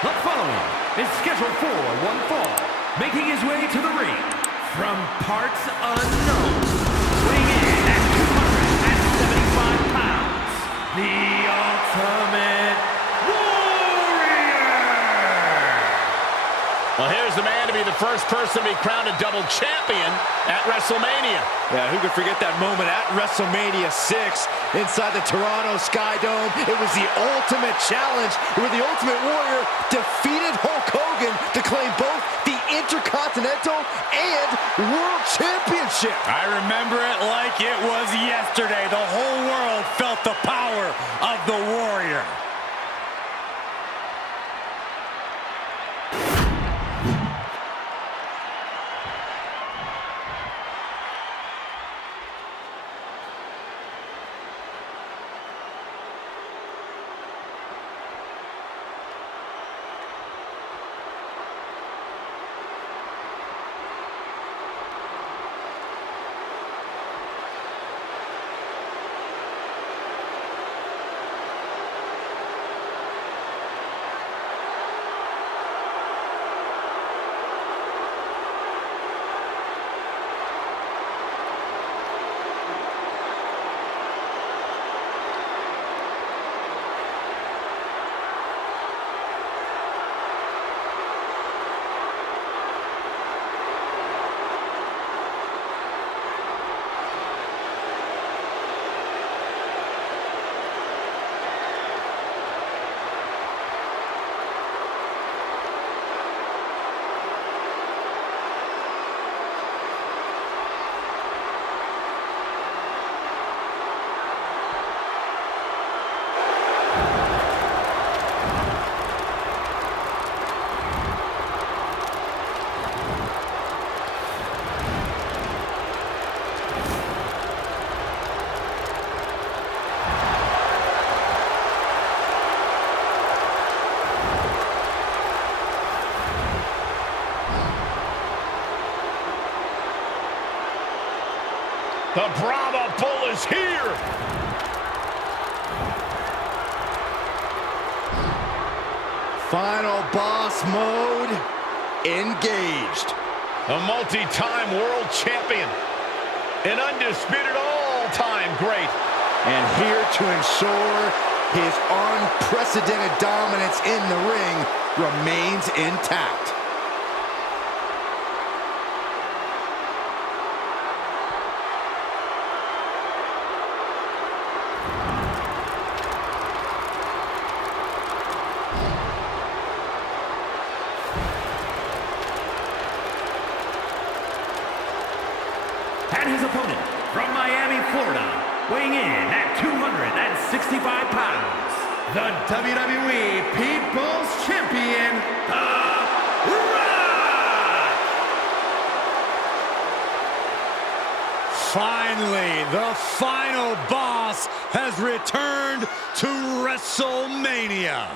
The following is scheduled for one fall, making his way to the ring from parts unknown, weighing in at 275 pounds, the Ultimate Warrior! Well, here's the man to be the first person to be crowned a double champion at WrestleMania. Yeah, who could forget that moment at WrestleMania 6 inside the Toronto Sky Dome? It was the ultimate challenge where the Ultimate Warrior defeated Hulk Hogan to claim both the Intercontinental and World Championship. I remember it like it was yesterday. The whole world felt the power of the Warrior. The Brahma Bull is here. Final boss mode engaged. A multi-time world champion. An undisputed all-time great. And here to ensure his unprecedented dominance in the ring remains intact. And his opponent, from Miami, Florida, weighing in at 265 pounds, the WWE People's Champion, The Rock! Finally, the final boss has returned to WrestleMania.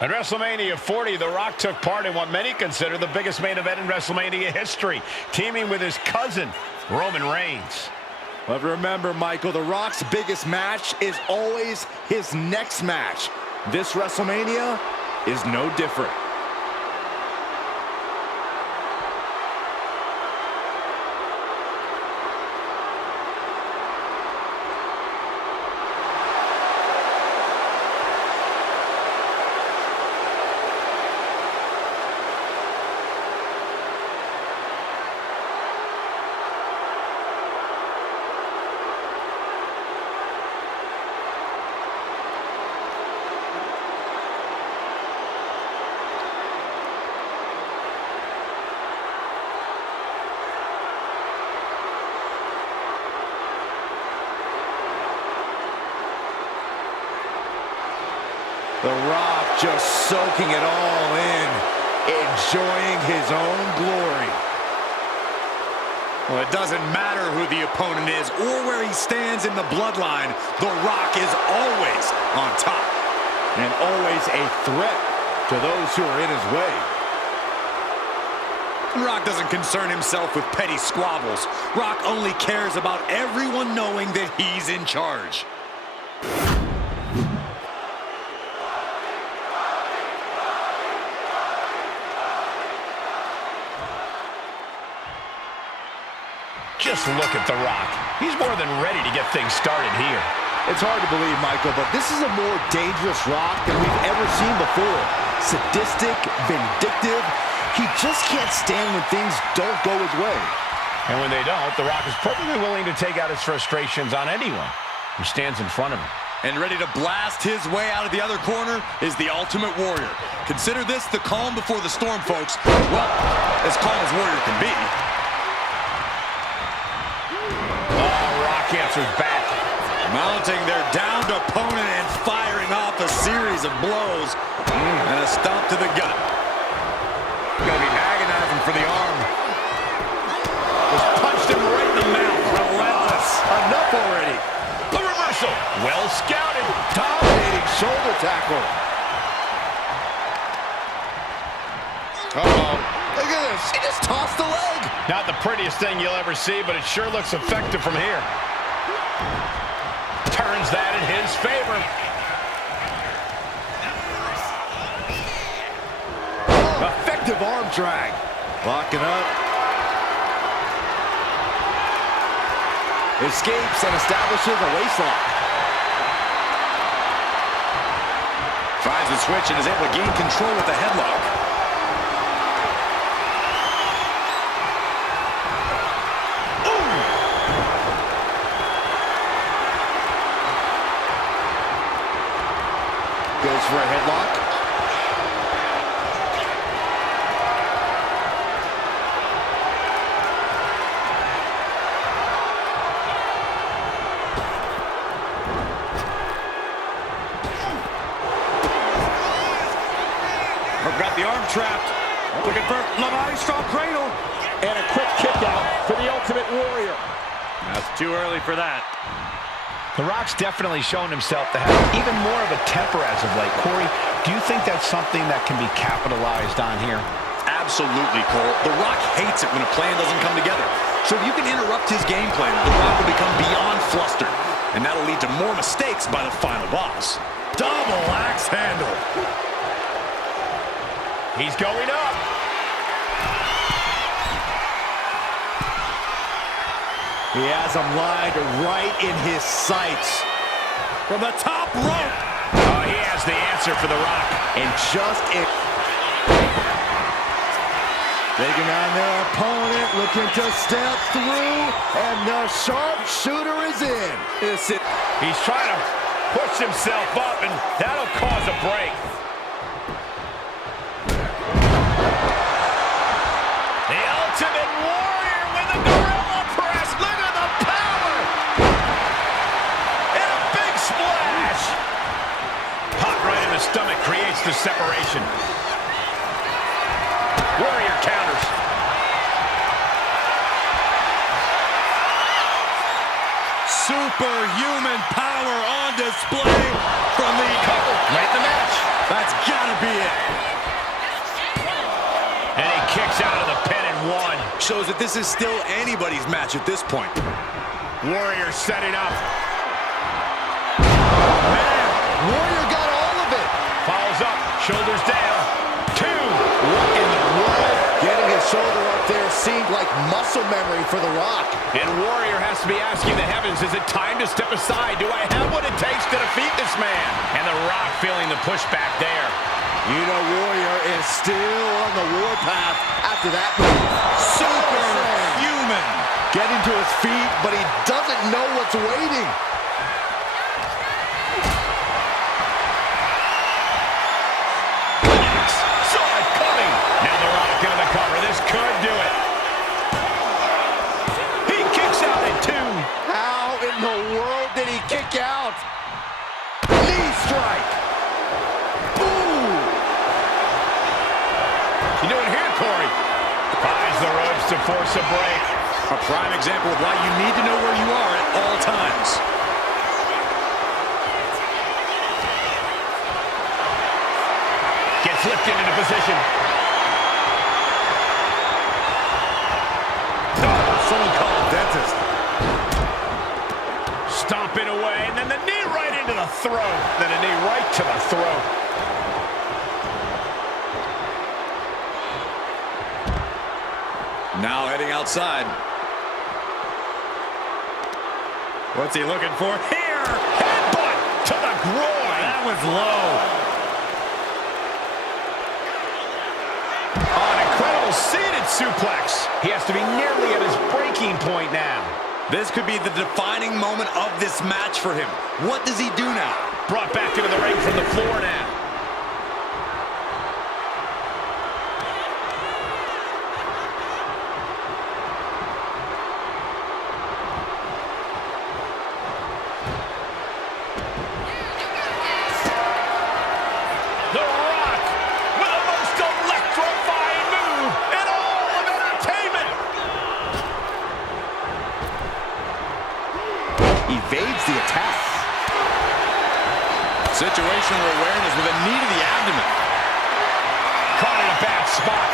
At WrestleMania 40, The Rock took part in what many consider the biggest main event in WrestleMania history, teaming with his cousin, Roman Reigns. But remember, Michael, The Rock's biggest match is always his next match. This WrestleMania is no different. The Rock just soaking it all in, enjoying his own glory. Well, it doesn't matter who the opponent is or where he stands in the bloodline, The Rock is always on top. And always a threat to those who are in his way. Rock doesn't concern himself with petty squabbles. Rock only cares about everyone knowing that he's in charge. Just look at The Rock. He's more than ready to get things started here. It's hard to believe, Michael, but this is a more dangerous Rock than we've ever seen before. Sadistic, vindictive. He just can't stand when things don't go his way. And when they don't, The Rock is perfectly willing to take out his frustrations on anyone who stands in front of him. And ready to blast his way out of the other corner is the Ultimate Warrior. Consider this the calm before the storm, folks. Well, as calm as Warrior can be. Oh, Rock answers back. Mounting their downed opponent and firing off a series of blows. And a stomp to the gut. Gonna be agonizing for the arm. Just punched him right in the mouth. Relentless. Enough already. The reversal. Well scouted. Dominating shoulder tackle. Uh-oh. Look at this. He just tossed the leg. Not the prettiest thing you'll ever see, but it sure looks effective from here. Turns that in his favor. Effective arm drag. Locking up. Escapes and establishes a waistlock. Finds the switch and is able to gain control with the headlock. Goes for a headlock. Got the arm trapped. Looking for Levi strong cradle. And a quick kick out for the Ultimate Warrior. That's too early for that. The Rock's definitely shown himself to have even more of a temper as of late. Corey, do you think that's something that can be capitalized on here? Absolutely, Cole. The Rock hates it when a plan doesn't come together. So if you can interrupt his game plan, The Rock will become beyond flustered. And that'll lead to more mistakes by the final boss. Double axe handle. He's going up. He has him lined right in his sights. From the top rope. Oh, he has the answer for The Rock. And just it. Taking on their opponent, looking to step through, and the sharpshooter is in. He's trying to push himself up, and that'll cause a break. The Ultimate Warrior with a gorilla press. Look at the power. And a big splash. Pop right in the stomach creates the separation. Warrior counters. Superhuman power on display from the Cover right in the match. That's gotta be it. And he kicks out of the pin and one. Shows that this is still anybody's match at this point. Warrior setting up. Man, Warrior got all of it. Follows up, shoulders down. 2. What in the world? Getting his shoulder up there seemed like muscle memory for The Rock. And Warrior has to be asking the heavens, is it time to step aside? Do I have what it takes to defeat this man? And The Rock feeling the pushback there. You know Warrior is still on the warpath after that move. Superhuman. Getting to his feet, but he doesn't know what's waiting. Saw it coming. Now The Rock into the cover. This could do it. He kicks out at 2. How in the world did he kick out? Knee strike. Ooh. You doing here, Corey? Highs the ropes to force a break. A prime example of why you need to know where you are at all times. Gets lifted into position. Someone call a dentist. Stomping away, and then the knee right into the throat. Then a knee right to the throat. Now heading outside. What's he looking for here? Headbutt to the groin. That was low. Oh, an incredible seated suplex. He has to be nearly at his breaking point now. This could be the defining moment of this match for him. What does he do now? Brought back into the ring from the floor now. The Rock with the most electrifying move in all of entertainment. Evades the attack. Situational awareness with a knee to the abdomen. Caught in a bad spot.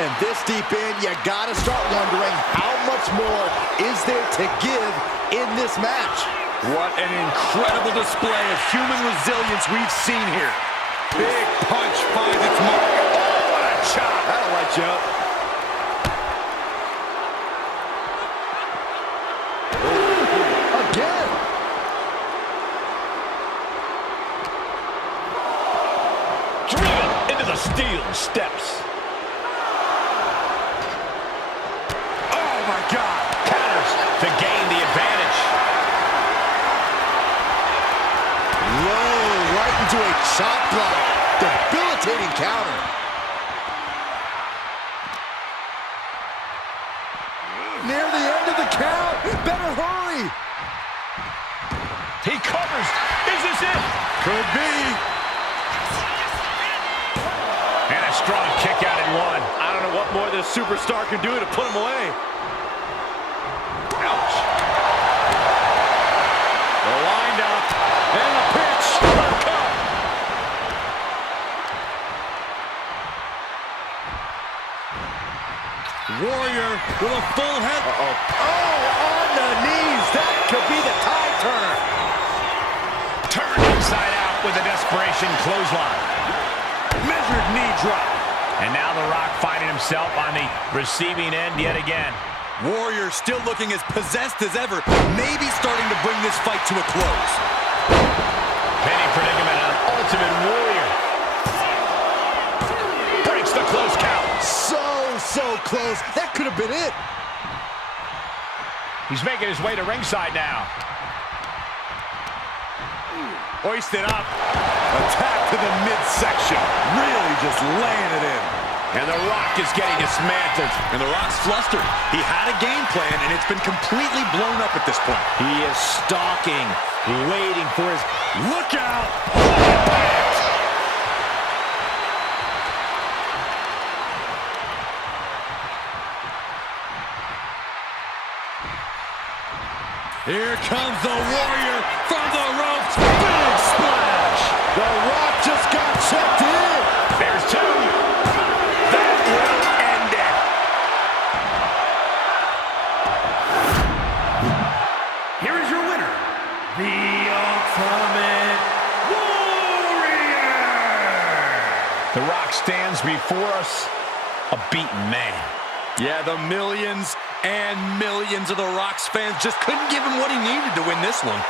And this deep in, you gotta start wondering how much more is there to give in this match. What an incredible display of human resilience we've seen here. Big punch finds its mark. Oh, what a chop. That'll light you up. Again. Driven into the steel steps. Oh, my God. Counters to gain the advantage. Low, right into a chop block. Debilitating counter. Near the end of the count. Better hurry. He covers. Is this it? Could be. And a strong kick out in one. I don't know what more this superstar can do to put him away. Ouch. The wind up. And the pitch. Uppercut. Warrior with a full head. Uh-oh. Oh, on the knees. That could be the tide turner. Turned inside out with a desperation clothesline. Measured knee drop. And now The Rock finding himself on the receiving end yet again. Warrior still looking as possessed as ever, maybe starting to bring this fight to a close. Penny predicament on Ultimate Warrior. Breaks the close count. So close. That could have been it. He's making his way to ringside now. Hoisted up. Attack to the midsection. Really just laying it in. And The Rock is getting dismantled. And The Rock's flustered. He had a game plan, and it's been completely blown up at this point. He is stalking, waiting for his Look out! Impact! Here comes the Warrior from the ropes. Big splash. The Rock just got checked in. There's two. That will end it. Here is your winner, the Ultimate Warrior! The Rock stands before us a beaten man. Yeah, the millions and millions of The Rock's fans just couldn't give him what he needed to win this one.